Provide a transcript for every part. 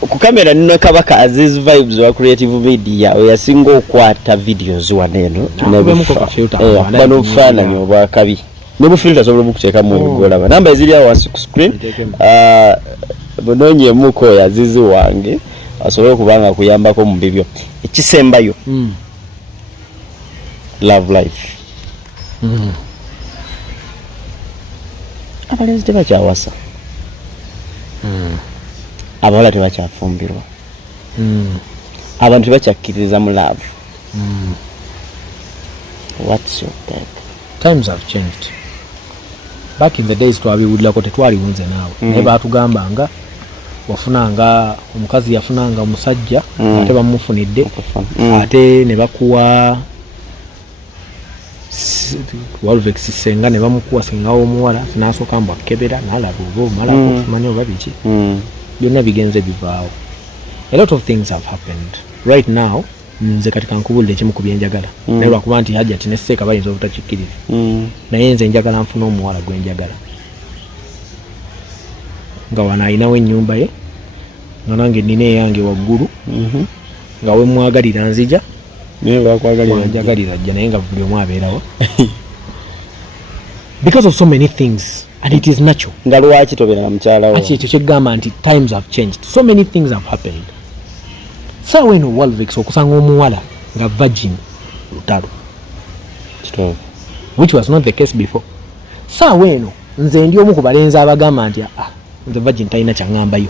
ku kamera nino kabaka Aziz Vibes wa Creative Media oyasinga okwata videos waneno bano mfaananyi obwa kabi ne bu filter sobola bukuteeka mu bigolaba namba ezili awo ku screen bononye muko ya Aziz wange asobola kubanga kuyambako mu bibyo ekisembayo love life abalenzi tebakyawasa abawala tebakyafumbirwa abantu tebakyakkiririza mu love what's your take? Times have changed. Back in the days twabiwulirako tetwaliwunze naawe naye baatugambanga wafunanga omukazi yafunanga omusajja ate bamufunidde ate ne bakuwa Walvex senga ne bamukuwa senga omuwala n'asooka mbu akebera n'alaba oba omalako kumanya oba biki byonna bigenze bivaawo. A lot of things have happened right now. Nze kati kankubulira ekimu ku byenjagala naye lwakuba nti hajja tinesseeka bayinza obutakikkiriza naye nze njagala nfuna omuwala gwe njagala nga wano ayinawo ennyumba ye nga nange nnina eyange waggulu nga we mwagalira nzija wanjagalira ajja naye nga buli omu abeerawo because of so many things and it is natural. Nga lwaki tobeera na mukyalawo aki ekyo kyegamba nti times have changed, so many things have happened. Sawa eno Walvex okusanga omuwala nga virgin lutalo which was not the case before. Sawa eno nze ndi omu ku balenzi abagamba nti nze virgin talina kyaŋŋambayo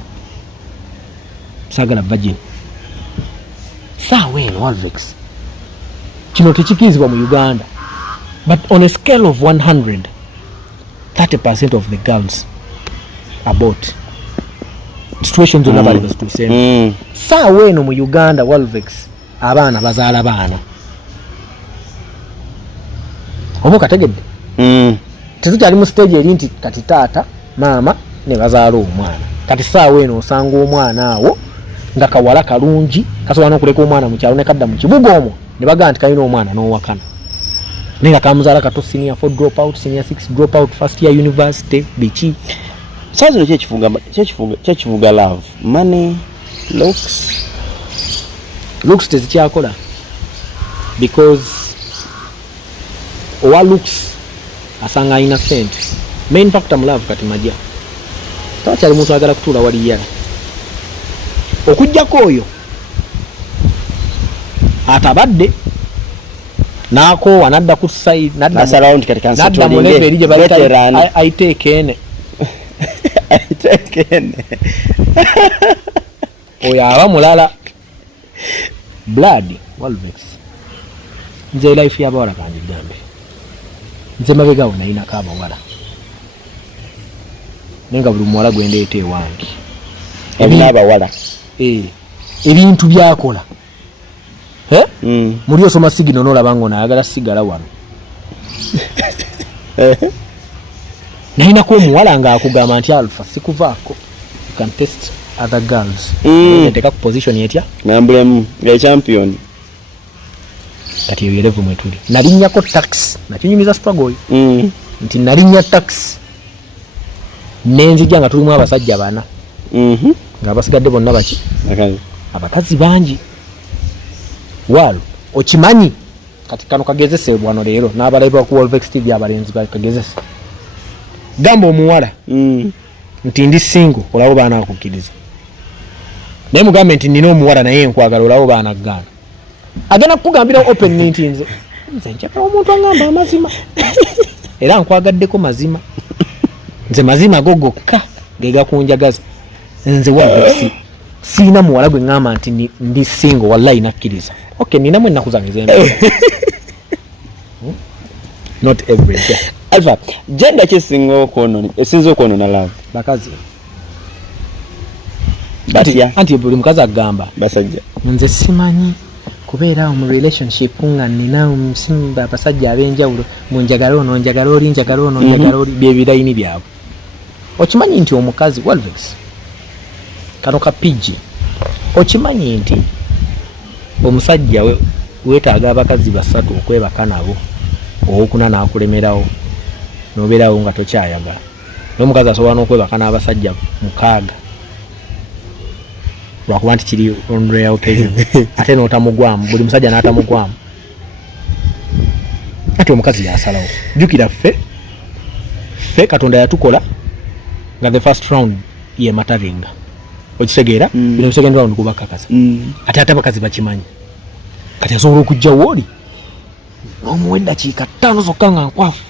saagala virgin. Sawa eno Walvex kino tekikirizibwa mu Uganda but on a scale of 100 30% of the girls abort situations zonna bali bazituuseemu. Saawa eno mu Uganda Walvex abaana bazaala baana oba okategedde tetukyali mu stage eri nti kati taata maama ne bazaala omwana. Kati saawa eno osanga omwana awo nga kawala kalungi kasobola n'okuleka omwana mu kyalo ne kadda mu kibuga omwo ne bagamba nti kalina omwana n'owakana naye nga kamuzaala kato senior 4 drop out senior 6 drop out first year university biki. Sasa kyekivuga love money looks tezikyakola because owa looks asanga alina sente. Main factor mu love kati majja tawakyali muntu agala kutuula wali yala okujjako oyo atabadde n'akoowa nadda ku side nadda mu level eri gye bayita aiteekene oyo aba mulala blood Walvex. Nze life y'abawala kanjigambe nze mabegawo nayinako abawala naye nga buli muwala gwendeeta ewange ebina abawala ebintu byakola muli osoma sigino n'olaba nga onayagala sigala wano nayinako omuwala ng'akugamba nti Alfa sikuvaako you can test other girls enteka ku position etya nambulemu nga champion kati eyo level mwe tuli. Nalinnyako tax nakinyumiza struggle oyo nti nalinnya tax nenzija nga tulimu abasajja bana nga basigadde bonna baki abakazi bangi walo okimanyi kati kano kagezese bwano leero n'abalaiba ku Walvex TV abalenzi kagezese gamba omuwala nti ndi single olawo baana akukkiriza naye mugambe nti nina omuwala naye nkwagala olawo baana gana agenda kukugambira open nti nze njagala omuntu angamba amazima era nkwagaddeko mazima nze mazima go gokka ge gakunjagaza nze Walvex siina muwala gwe ngamba nti ndi single wallahi nakkiriza okay ninamu ennaku zange zembe not every day. Alfa gender kisinga okwonona esinza okwonona love bakazi batya anti buli mukazi agamba basajja nze simanyi kubeera mu relationship nga nina omusimba abasajja ab'enjawulo munjagala ono njagala oli njagala ono njagala oli bye birayini byabwe. Okimanyi nti omukazi Walvex kano kapiji okimanyi nti omusajja weetaaga abakazi basatu okwebaka nabo owokuna n'akulemerawo n'obeerawo nga tokyayagala n'omukazi asobola n'okwebaka n'abasajja 6 lwakuba nti kiri on rare occasion ate n'otamugwamu buli musajja n'atamugwamu ate omukazi yasalawo jjukira ffe Katonda yatukola nga the first round ye mataringa okitegeera bino second round kuba kakasa ate abakazi bakimanyi kati asobola okujja wooli n'omuwa eddakiika 5 zokka nga nkwafu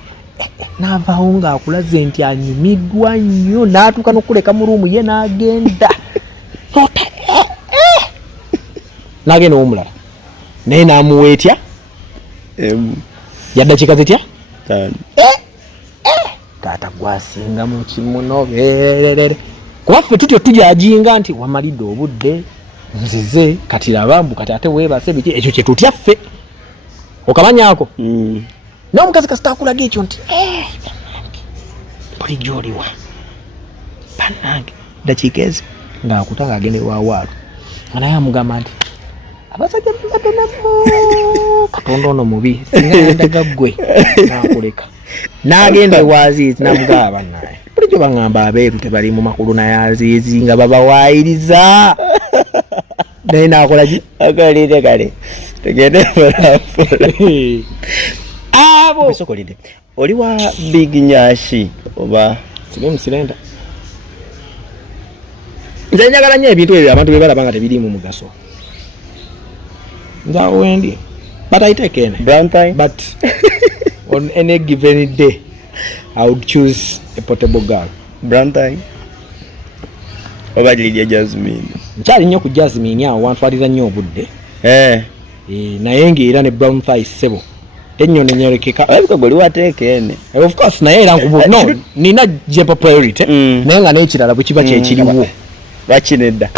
n'avaawo ng'akulaze nti anyumiddwa nnyo n'atuuka n'okuleka mu ruumu ye n'agenda n'agenda ow'omulala naye n'amuweetya yaddakiika zitya taata gwasinga mu kimunoberere kuba ffe tutyo tujajinga nti wamalidde obudde nzize kati labambu kati ate weebase biki ekyo kye tutya ffe okamanyaako n'omukazi kasita akulaga ekyo nti buli gy'oliwa bannange ddakiika ezi ng'akuta ng'agenda ewawaalo nga naye amugamba nti abasajja mbadde nabo Katonda ono mubi singa yandaga ggwe n'akuleka n'agenda ewaziizi namugamba bannaye bulijjo baŋŋamba abeeru tebali mu makulu naye aziizi nga babawaayiriza naye n'akola ki akalide kale tegende abo sokolide oli wa big nyashi oba sirimu sirenda nze njagala nnyo ebintu ebyo abantu bye balaba nga tebiriimu mugaso njawo wendi but I take any brown tie but on any given day I would choose a portable girl brown tie oba Lydia Jasmine nkyali nnyo ku Jasmine awo wantwalira nnyo obudde naye ng'era ne brown thigh sebo ennyoni nyerekeka alabika gwe liwateeke ene of course naye era nkubu no nina jepa priority naye nga n'ekirala bwe kiba kyekiriwo lwakinedda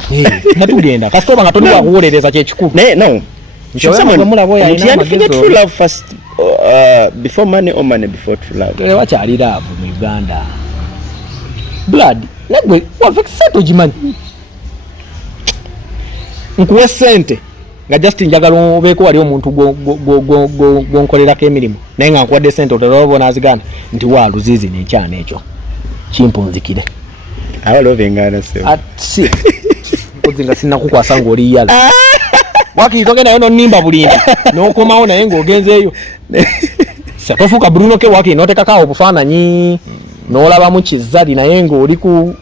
nga tugenda kasita oba nga toli wakuwolereza kyekikulu naye no true love first before money or money before true love wakyali love mu Uganda blood nagwe wave sente ogimanyi nkuwe sente nga just njagala obeeko wali omuntu gwonkolerako emirimu naye nga nkuwadde sente otolobona aziganda nti waaluziizi nekyana ekyo kimpunzikire awalobengana se ati nkozi nga sinakukwasa ng'oli yala wakiri togendayo nonimba bulimba n'okomawo naye ng'ogenzeeyo tofuuka Bruno ke wakiri n'otekakaawo obufaananyi n'olabamu kizzali naye ng'oli ku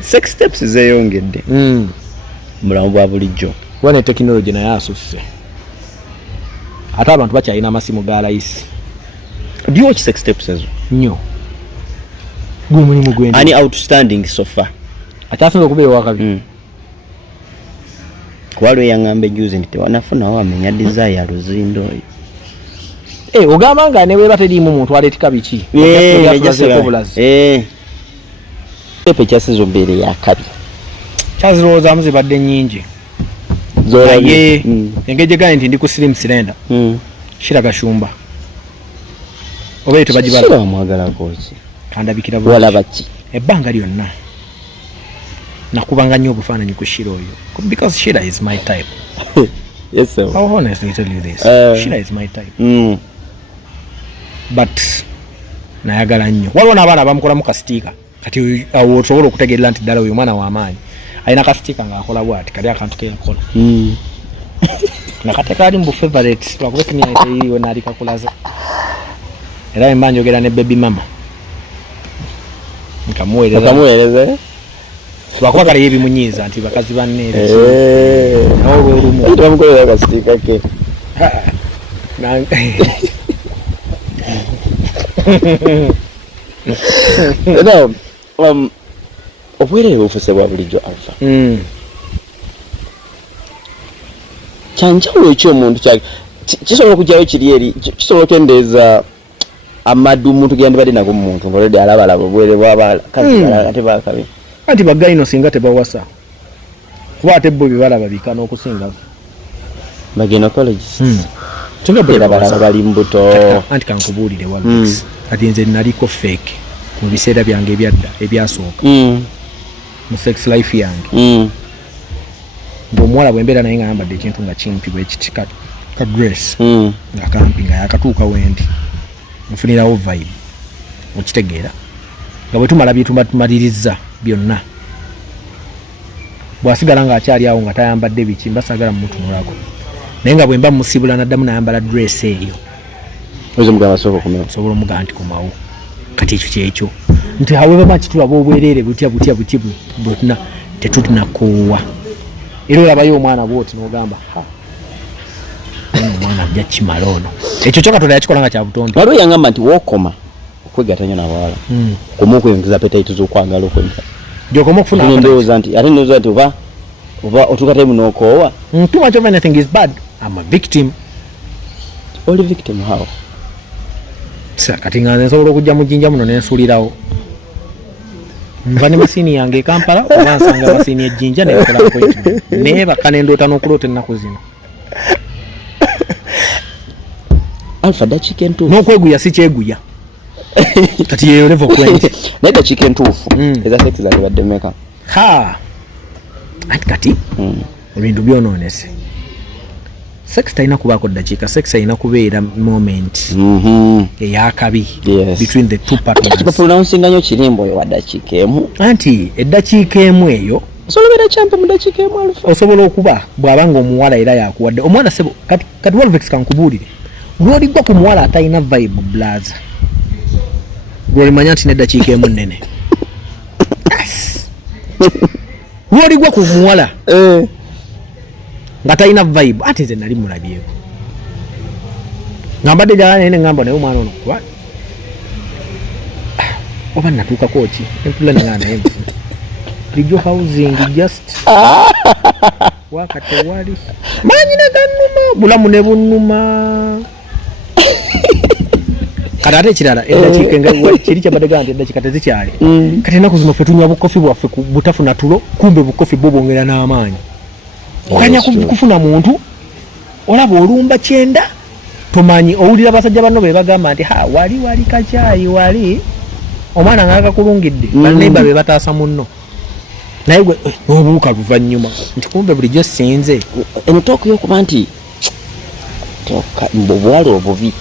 sex steps zeeyongedde mulamu bwa bulijjo kuba ne tekinologi naye asusse ate abantu bakyalina amasimu ga layisi do you watch sex steps ezo nnyo gwe mulimu gwendi ani outstanding so far akyasinza okubeera wakabi kuwaliwo yaŋŋamba ejuzi nti tewanafunawo amenya desire ya luzindo oyo ogamba nga ne weeba teriimu muntu aleetika biki epe kyasiza obeere yakabi kyazirowoozaamu zibadde nnyingi naye engeri gyegaye nti ndi ku sirimu sirenda Sheila Gashumba oba eyo tebagibala wamwagalakoki kandabikira walabaki ebbanga lyonna nakubanga nnyo obufaananyi ku Sheila oyo because Sheila is my type yes sir I'll honestly tell you this Sheila is my type but nayagala nnyo waliwo n'abaana bamukolamu kasitiika kati awo osobola okutegeerera nti ddala oyo mwana w'amaanyi alina kasitiika ng'akola bw'ati kali akantu ke yakola nakateeka ali mu favorite lwakuba siniyaiteyiwe naali kakulaze era emba njogera ne baby mama nkamuweereza lwakuba kale yebimunyiiza nti bakazi banne nawe olwolumu bamukolera kasitiika ke obwereere bufuse bwa bulijjo Alfa kyanjawulo ekyomuntu kyake kisobola okujjayo kiri eri kisobola okendeeza amadu omuntu gendibadde nago mu muntu ngolede alabalaba obwere bwabakazi ate bakabi anti bagayino singa tebawasa kuba ate bo bebalaba bika n'okusinga bagenocologist singa balaba bali mbuto anti kankubuulire Walix kati nze naliko fake mu biseera byange ebyadda ebyasooka mu sex life yange ng'omuwala bwembeera naye nga ayambadde ekintu nga kimpi bwekiti ka dress nga kampi nga yakatuuka wendi nfunirawo vibe okitegeera nga bwe tumala bye tumaliriza byonna bwasigala nga akyali awo nga tayambadde biki mbasagala mutunulako naye nga bwe mba musibula naddamu nayambala dress eyo osobola omugamba nti komawo kati ekyo kyekyo nti however much tulaba obwereere butya bwetuna tetulinakoowa era olabayo omwana bwoti n'ogamba omwana ajja kimala ono ekyo kyo Katonda yakikola nga kya butonde waliwo yangamba nti wookoma okwegatanya n'abawala koma okweyongeza appetite z'okwagala okwempala gyokoma okufuna ndowooza nti oba otuuka time n'okoowa too much of anything is bad. I'm a victim. Only victim how? Kati nga nsobola okujja mu jjinja muno nensuulirawo nva ne masini yange e Kampala oba nsanga masini ejjinja nekola appointment neebaka nendoota n'okuloota ennaku zino Alfa dakiika entuufu n'okweguya si kyeguya kati yeyo level 20 naye dakiika entuufu eza sex zange badde meka anti kati ebintu byonoonese sex talina kubaako ddakiika sex alina kubeera moment eyakabi between the two partners bapronouncing nnyo kirimbo oyo wa ddakiika emu anti eddakiika emu eyo osobola kyampa mu ddakiika emu Alfa osobola okuba bw'abanga omuwala era yakuwadde omwana sebo kati Wolvex kankubuulire lw'oligwa ku muwala atalina vibe blaza lw'olimanya nti n'eddakiika emu nnene lw'oligwa ku muwala nga talina vibe ate nze nali mulabyeko nga mbadde jala nene ngamba naye omwana ono kuba oba natuukako ki empula nenga naye lijo housing just wakati wali maanyi ne gannuma bulamu ne bunnuma kati ate ekirala eddakiika nga kiri kyabadde gamba nti eddakiika tezikyali kati ennaku zino ffe tunywa bukofi bwaffe butafuna tulo kumbe bukofi bwo bwongera n'amaanyi okanya kufuna muntu olaba olumba kyenda tomanyi owulira abasajja banno be bagamba nti wali kacyayi wali omwana ng'akakulungidde bannemba be bataasa munno naye gwe n'obuuka luvannyuma nti kumbe bulijjo sinze emitooko y'okuba nti obwala obubi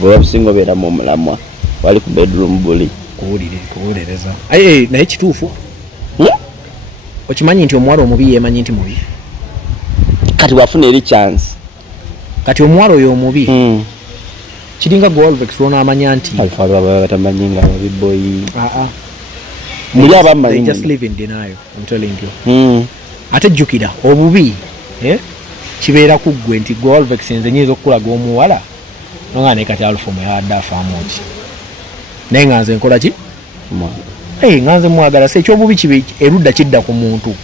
bwe businga obeeramu omulamwa wali ku bedroom buli kuwulireza naye kituufu okimanyi nti omuwala omubi yeemanyi nti mubi kati wafuna eri chance kati omuwala oyo omubi kiringa Wolvex lwonaamanya nti Alfa batamanyi nga ababiboyi muli abamanyi just live in denial I'm telling you ate jjukira obubi kibeera ku ggwe nti Wolvex nze nyinza okukulaga omuwala nonga ne kati Alfa muyadde afaamu ki naye nga nze nkola ki nga nze mwagala se ekyobubi kibe erudda kidda ku muntu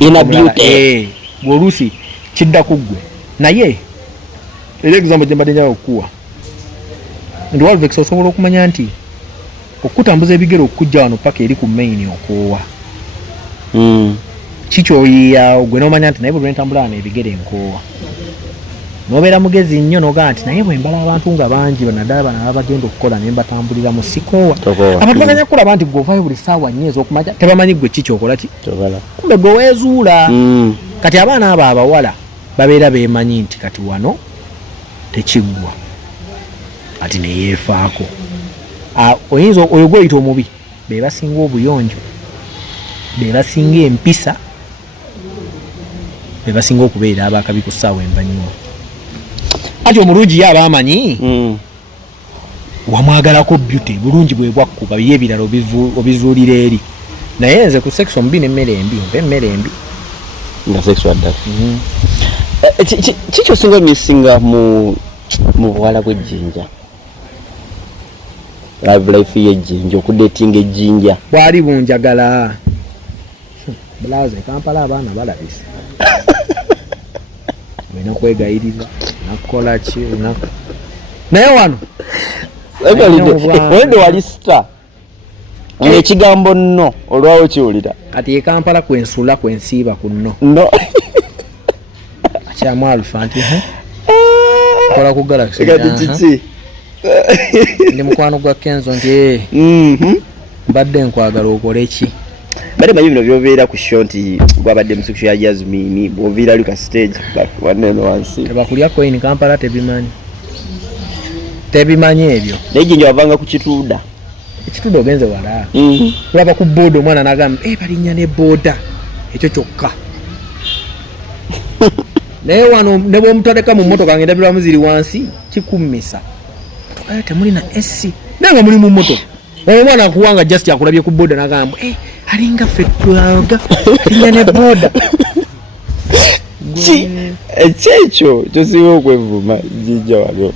ina beauty gwoluusi kidda ku ggwe naye era example gye mbadde njala okukuwa nti Wolvex osobola okumanya nti okutambuza ebigere okujja wano paka eri ku main okoowa kikyoyiyawo gwe n'omanya nti naye bwe lwentambula wano ebigere nkoowa nobeera mugezi nnyo nogaa nti naye bwe mbala abantu nga bangi naddala bano abagenda okukola ne mbatambulira mu sikoowa abantu baganya kulaba nti gw'ovaayo buli ssaawa nnyo ez'okumanya tebamanyi gwe kikyokola ki kumbe gwe weezuula kati abaana abo abawala babeera beemanyi nti kati wano tekiggwa ati neyeefaako oyinza oyo gw'oyita omubi be basinga obuyonjo be basinga empisa be basinga okubeera abakabi ku ssaawa envanyuma ati omulungi ye aba amanyi wamwagalako beauty bulungi bwe bwakkuba biye ebirala obizuulira eri naye nze ku sex omubi n'emmere embi ompe emmere embi nga sex wadda kiki osinga omisinga mu buwala bw'ejjinja love life y'ejjinja okudatinga ejjinja bwali bunjagala bulaze Kampala abaana balabisa olina kwegayiriza nakukola ki naye wano wende wali sita ekigambo nno olwawo kiwulira kati e Kampala kwensula kwensiiba ku nno akyamu Alfa nti kola ku Galaxy kiki ndi mukwano gwa Kenzo nti mbadde nkwagala okole ki bade manyi bino byobeera ku show nti gwabadde musukisho ya Jasmine bwoviira luka stage waneno wansi tebakulya coin Kampala tebimanyi ebyo naye jinja wavanga ku kituuda ekituuda ogenze wala kulaba ku boda omwana nagamba balinnya ne boda ekyo kyokka naye wano ne bwomutwaleka mu mmotoka ng'endabirwamu ziri wansi kikummisa aya temulina esi naye nga muli mu mmotoka omwana akuwanga just akulabye ku boda nagamba alinga ffe twaga alinga ne boda ekyekyo kyosiba okwevuma jjijja wano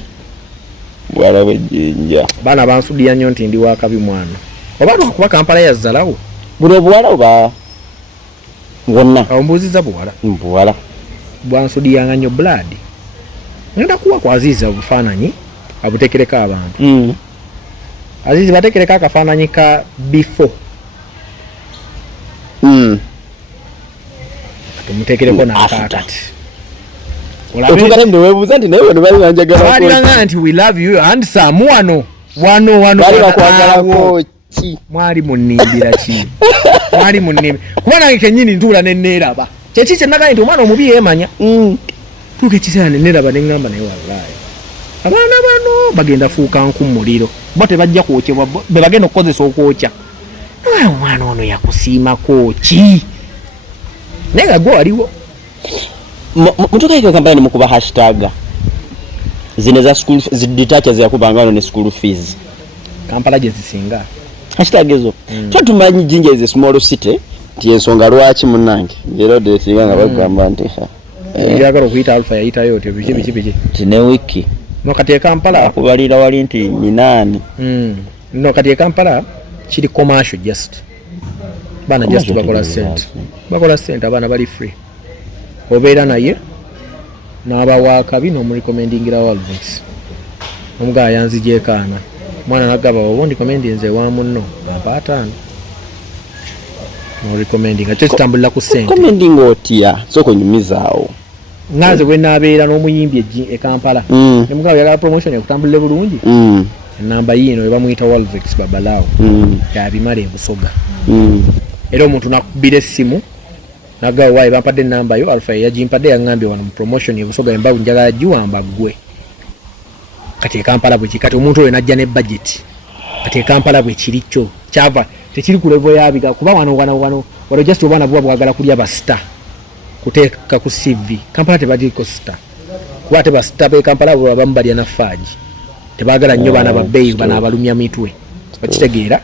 bwala bwejjinja baana bansudira nnyo nti ndi wakabi mwana oba lwakuba Kampala yazzalawo buli obuwala oba bwonna ombuuziza buwala bwansudiyanga nnyo blood ngenda kuwa ku Azizi obufaananyi abutekereko abantu Azizi batekereko akafaananyi ka before tumutekereko n'akakati webuuza nti naye wano bali banjagala nti we love you and some wano bali bakwagalako ki mwali munnimbira ki mwali munnimbira kuba nange kennyini ntuula ne neeraba kyeki kye nagaye nti omwana omubi yeemanya tuuka ekiseera ne neeraba ne ŋŋamba naye wallaahi abaana bano bagenda fuuka nku muliro bo tebajja kwokyebwa be bagenda okukozesa okwokya omwana ono yakusiimako ki naye nga gwe waliwo mutukaiko Kampala ne mukuba hashtag zine za school ziditacha ziyakubanga wano ne school fees Kampala gye zisinga hashtag ezo tumanyi Jinja is a small city nti ensonga lwaki munnange era detinga nga bagamba nti yagala okuyita Alfa yayitayo otyo biki tine wiki no kati Kampala akubalira wali nti minani no kati Kampala kiri commercial just bana just bakola cent abana bali free obeera naye n'abawakabi n'omurecommendingira Walvex omugaa yanzigyekaana mwana nagaba obundi commendi nze wa munno apaatano no recommending acho kitambulira ku sente commending otia soko nyumizaawo ngaze bwe nabeera n'omuyimbi e Kampala ne mugaa yagala promotion ekutambulire bulungi namba yino eba muyita Walvex babalaawo yabimala ebusoga era omuntu nakubira essimu nagawo wayi bampadde namba yo Alfa yagimpadde yangambye wano mu promotion ebusoga embavu njagala giwamba gwe kati Kampala bwe kikati omuntu oyo najja ne budget kati Kampala bwe kirikyo kyava tekiri ku level yabiga kuba wano just obwana bwagala kulya ba star kuteeka ku CV Kampala tebadde ko star kuba te ba star be Kampala bwe bambalya na faji tebagala nnyo bana ba bay bana abalumya mitwe bakitegeera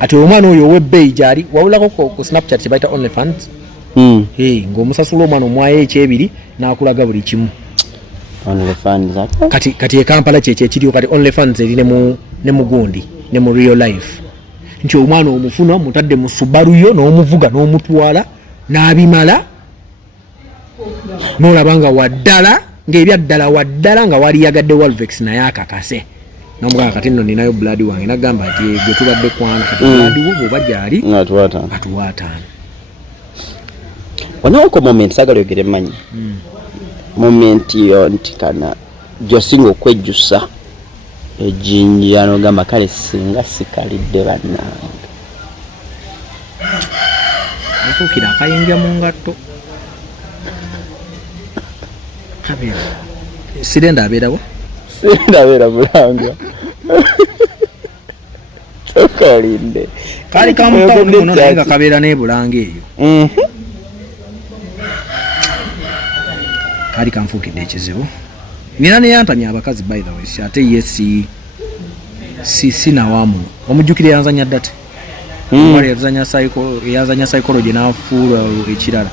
ati omwana oyo webbeyi gyali wawulako ku Snapchat kibaita OnlyFans ng'omusasula omwana omwayo ekyebiri n'akulaga buli kimu OnlyFans kati Kampala kyekiriyo kati OnlyFans eri ne mugundi ne mu real life nti omwana omufuna mutadde mu Subaru yo n'omuvuga n'omutwala n'abimala n'olabanga waddala ng'ebyaddala waddala nga wali yagadde Walvex naye akakase n'omuganga kati nno ninayo blood wange nagamba ati gwe tubadde kwana kati blood wo bw'oba gyali atuwaataano onawoko moment sagala yogere manyi moment yo nti kana gyosinga okwejjusa ejjinja n'ogamba kale singa sikalidde bannange nfuukira akayinja mu ngatto kabeera sirenda abeerawo abeera bulanga tokalinde kali kamutawuni muno naye nga kabeera n'ebulanga eyo kali kanfuukidde ekizibu nina neyantamya abakazi by the way ate ye si nawamu omujjukire yanzanya ddate wali yazanya psychology n'afuula ekirala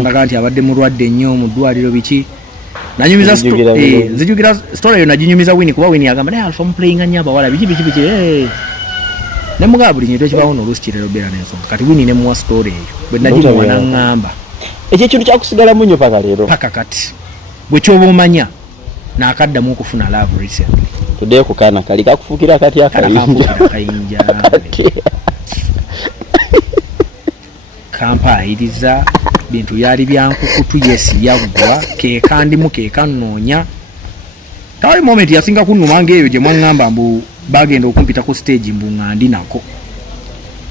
ndaga nti abadde mulwadde nnyo mu ddwaliro biki nanyumiza nzijukira story eyo naginyumiza Wini kuba Wini yagamba naye Alfa muplayinga nnyo abawala biki ne mugaba buli nyeto ekibawo n'oluusi kirero beera n'ensonga kati Wini ne muwa story eyo bwe nagimuwa n'aŋŋamba ekyo ekintu kyakusigalamu nnyo paka leero paka kati bwe kyoba omanya n'akaddamu okufuna love recently tuddeyo ku kaana kali kakufuukira akati akayinja kampayiriza bintu byali byankukutu yesi yaggwa kekandimu kekanoonya tawali moment yasinga kunnuma ng'eyo gye mwaŋŋamba mbu bagenda okumpita ku stage mbu ŋŋandi nako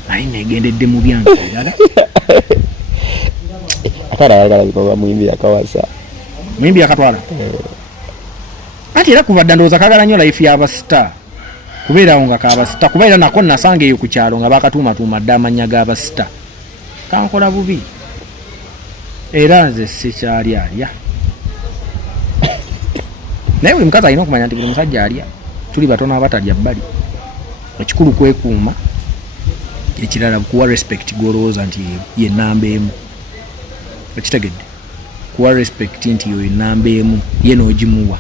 naye negendedde mu byange erala atala ayagala bikoba muyimbi yakawasa muyimbi yakatwala ati era kuva dda ndowooza kagala nnyo life y'abasita kubeerawo nga kabasita kuba era nako nasanga eyo ku kyalo nga bakatuumatuuma dda amannya g'abasita kankola bubi era nze sikyali alya naye buli mukazi alina okumanya nti buli musajja alya tuli batono abatalya bbali ekikulu kwekuuma ekirala kuwa respect gwolowooza nti ye namba emu okitegedde kuwa respect nti yo namba emu ye n'ogimuwa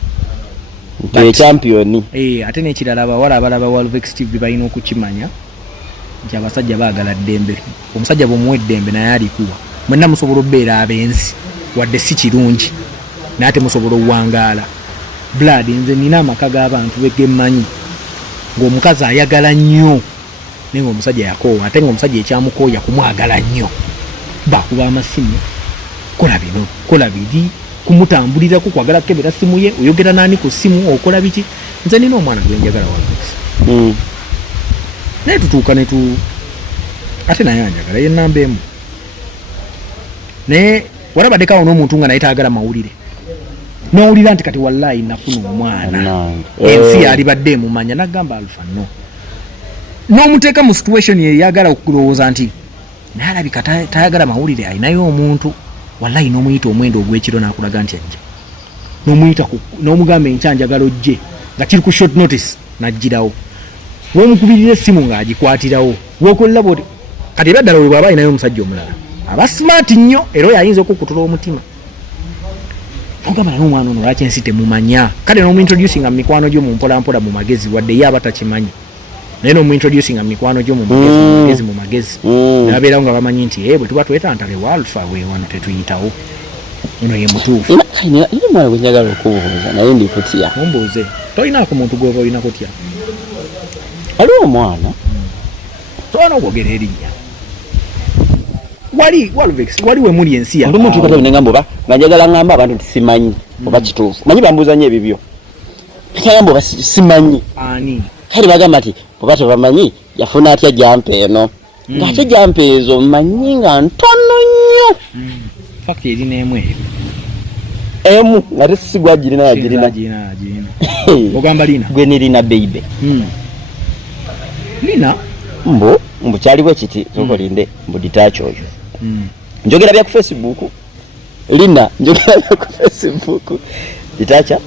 champion ate n'ekirala abawala abalaba Walvex TV balina okukimanya nti abasajja baagala ddembe omusajja bw'omuwa eddembe naye alikuwa mwenna musobola obbeera abensi wadde si kirungi naye ate musobola owangaala blood nze nina amaka g'abantu begemmanyi ng'omukazi ayagala nnyo naye ng'omusajja yakoowa ate ng'omusajja ekyamukooya kumwagala nnyo bakuba amasimu kola bino kola biri kumutambulirako kwagala kukebera simu ye oyogera nani ku simu okola biki nze nina omwana gwenjagala Walvex naye tutuuka ate naye anjagala ye namba emu naye walabaddekawo n'omuntu nga naye taagala mawulire n'owulira nti kati wallahi nafuna omwana ensi yalibadde emumanya nagamba Alfa no n'omuteeka mu situation ye yagala okulowooza nti naye alabika tayagala mawulire alinayo omuntu wallahi n'omuyita omwendo ogw'ekiro n'akulaga nti ajja n'omuyita n'omugamba enkyanjagala ojje nga kiri ku short notice n'aggirawo weemukubirira essimu ng'agikwatirawo weekolera bwoti kati era ddala we bw'aba alinayo omusajja omulala aba smart nnyo era oyo ayinza okukutula omutima ogamba n'omwana ono lwaki ensi temumanya kale n'omuintroducinga mu mikwano gyo mu mpolampola mu magezi wadde ye aba takimanyi naye n'omuintroducinga mu mikwano gyo mu magezi nababeerawo nga bamanyi nti bwe tuba twetantale wa Alfa we wano tetuyitawo ono ye mutuufu mwana gwenjagala okubuuza naye ndikutya mumbuuze tolinaako muntu gwova olina kutya aliwo omwana tolina okwogera erinnya wali Walvex wali we muli ensi oli omuntu kati nengambo ba njagala ngamba abantu tisimanyi oba kituufu manyi bambuuza nnyo ebibyo kyagamba oba simanyi ani kale bagamba ati oba tebamanyi yafuna atya jampa eno ng'ate jampa ezo mmanyi nga ntono nnyo fakti eri n'emu eyo emu ng'ate sisigwa girina yagirina ogamba lina gwe nirina beibe lina mbu kyaliwo kiti zokolinde mbu ditaachi oyo njogera bya ku Facebook lina njogera bya ku Facebook ditaacha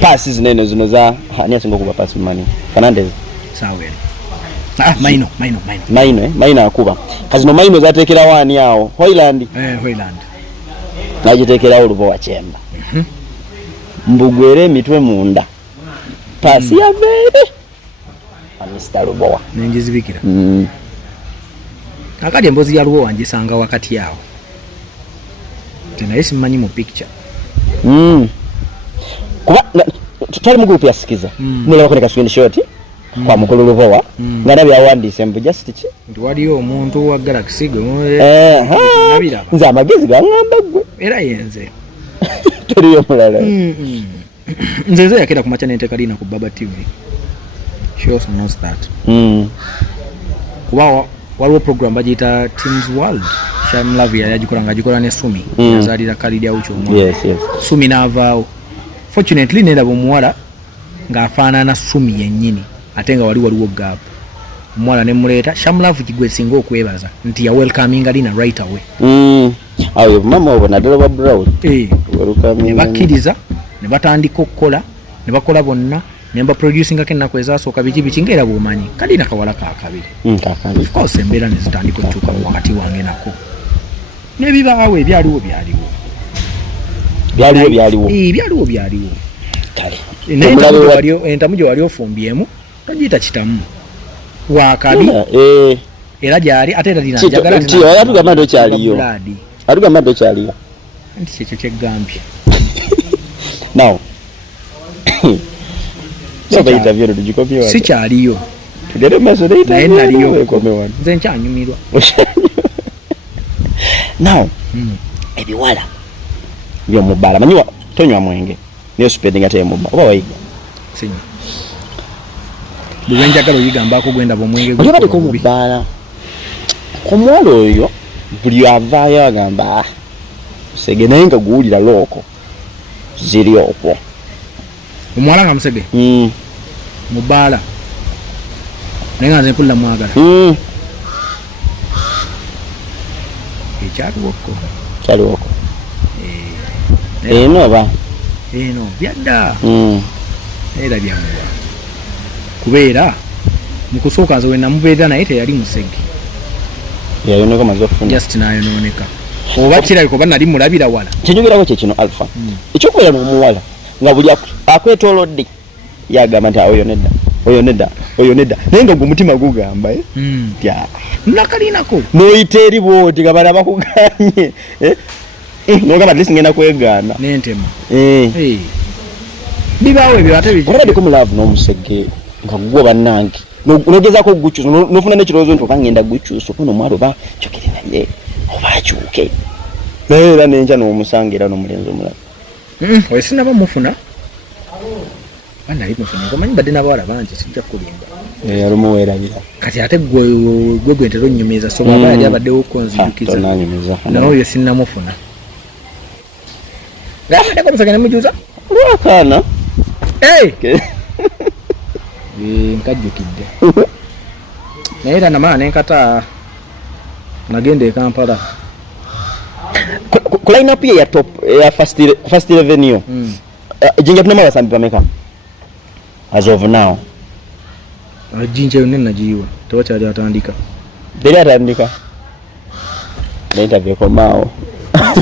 pasi zinene zino za ani asinga kuba pasi mani Fernandez sawe maino akuba kazino maino zatekera wani awo Hoyland najitekera olubo wa chemba mbugwere emitwe munda pasi ya vere Mr. Lubowa nenjizibikira akati embozi ya Lubowa njisanga wakati yao naye simanyi mu picture kuba tutali mu group ya sikiza nile bakoleka screenshot kwa mukulu Lubowa ngana byawandise mbu just ki ndi waliyo omuntu wa Galaxy nabira nze amagezi gangamba gwe era yenze teriyo mulala nze yakera ku machane tekalina ku Baba TV. She also knows that. Kuba waliwo program bagiyita Teams World. Shamlavi yagikola ne Sumi. Yazalira Kalidi Aucho omwana. Yes. Sumi n'avaawo. Fortunately neraba omuwala ng'afaanana Sumi yennyini ate nga waliwo gap. Omuwala ne muleeta Shamlavi kigwe singa okwebaza nti ya welcoming alina right away. Ayo mama obona ddala wa Brown. Ne bakkiriza ne batandika okukola ne bakola bonna. Nemba producing akenako ezasooka biki ngera bwomanyi kalina kawala kakabiri of course embeera nezitandika okutuuka mu wakati wange nako nebibaawo ebyaliwo kale entamu gye wali ofumbyemu togiyita kitamu wakabi era gyali ate era atugamba nti okyaliyo nti kyekyo kyeggambye now si kyaliyo naye naliyo nze nkyanyumirwa now ebiwala byomubbaala manyi tonywa mwenge niyo supedi nga teyemubba oba wayiga sinya bwenjagala oyigambako gwendaba omwenge olyobadeko mubbaala omuwala oyo buli avaayo agamba sege naye nga guwulira looko ziri okwo omuwala nga musege mubbaala naye nga nze mpulira mwagala Kyaliwoko. No ba. No byadda. Era byanguwa. Kubeera mukusooka nze we namubeera naye teyali musege. Yayoneka mazofuna. Just nayononeka. Oba kirabika nali mulabira wala. Kinyugirako kye kino Alfa. Ekyokubeera n'omuwala nga buli akwetoolodde yagamba nti oyo nedda naye nga gumutima gugamba nakalinako noyita eri bwoti nga bana bakuganye nogamba at least ngenda kwegaana nentema bibaawo ebyo ate olabiko mulaavu n'omusege nga gugwa bannange nogezaako okugukyusa nofuna n'ekirowoozo nti oba ngenda gukyusa okuno omwalo oba kyogere naye oba akyuke naye era nenkya n'omusanga era n'omulenzi omulala oyo sinaba mufuna nali mufuna omanyi badde n'abawala bangi sijja kulimba yalumuweerabira kati ate gwe gwentera onnyumiza so baba yali abaddewo konzijukiza naye oyo sinnamufuna ngaabaddeko omusanga nemujuuza lwakaana nkajjukidde naye era namala nenkata nagenda e Kampala ku line up ye ya top ya first revenue jinja tunama basambi pameka as of now jinja yonna nagiyiwa tewakyali atandika deri atandika naye interview komaawo